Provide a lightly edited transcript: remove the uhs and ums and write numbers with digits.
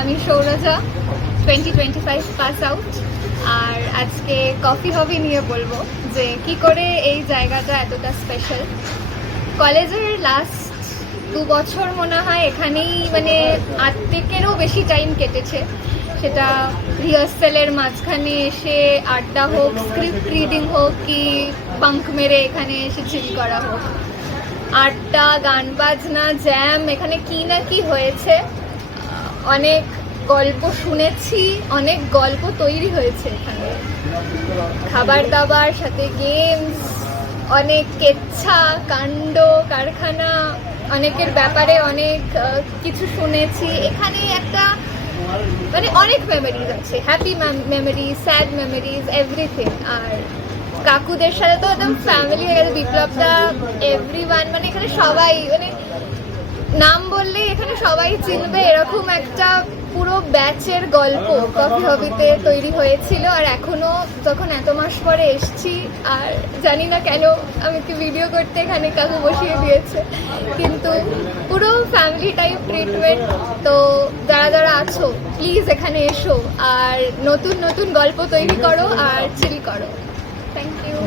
আমি সৌরজা 2025 pass out. আর আজকে coffee হবি নিয়ে বলবো যে কি করে এই জায়গাটা এতটা স্পেশাল। কলেজের লাস্ট 2 বছর মনে হয় এখানেই মানে আর্ধেকেরও বেশি টাইম কেটেছে। সেটা রিহার্সেলের মাঝখানে এসে আড্ডা হোক, স্ক্রিপ্ট রিডিং হোক, কি বাঙ্ক মেরে এখানে এসে চিল করা হোক, আড্ডা, গান বাজনা, জ্যাম, এখানে কি না কি হয়েছে। অনেক গল্প শুনেছি, অনেক গল্প তৈরি হয়েছে এখানে। খাবার দাবার সাথে গেমস, অনেক কেচ্ছা কাণ্ড কারখানা, অনেকের ব্যাপারে অনেক কিছু শুনেছি। এখানে একটা মানে অনেক মেমোরিজ আছে, happy memories, sad memories, everything. আর কাকুদের সাথে তো একদম ফ্যামিলি হয়ে গেছে। বিপ্লবদা, এভরিওয়ান, মানে এখানে সবাই, মানে নাম বললেই এখানে সবাই চিনবে, এরকম একটা পুরো ব্যাচের গল্প কফি হবিতে তৈরি হয়েছিল। আর এখনো যখন এত মাস পরে এসছি, আর জানি না কেন আমাকে ভিডিও করতে এখানে কাকু বসিয়ে দিয়েছে, কিন্তু পুরো ফ্যামিলি টাইপ ট্রিটমেন্ট। তো যারা যারা আছো প্লিজ এখানে এসো আর নতুন নতুন গল্প তৈরি করো আর চিল করো। Thank you.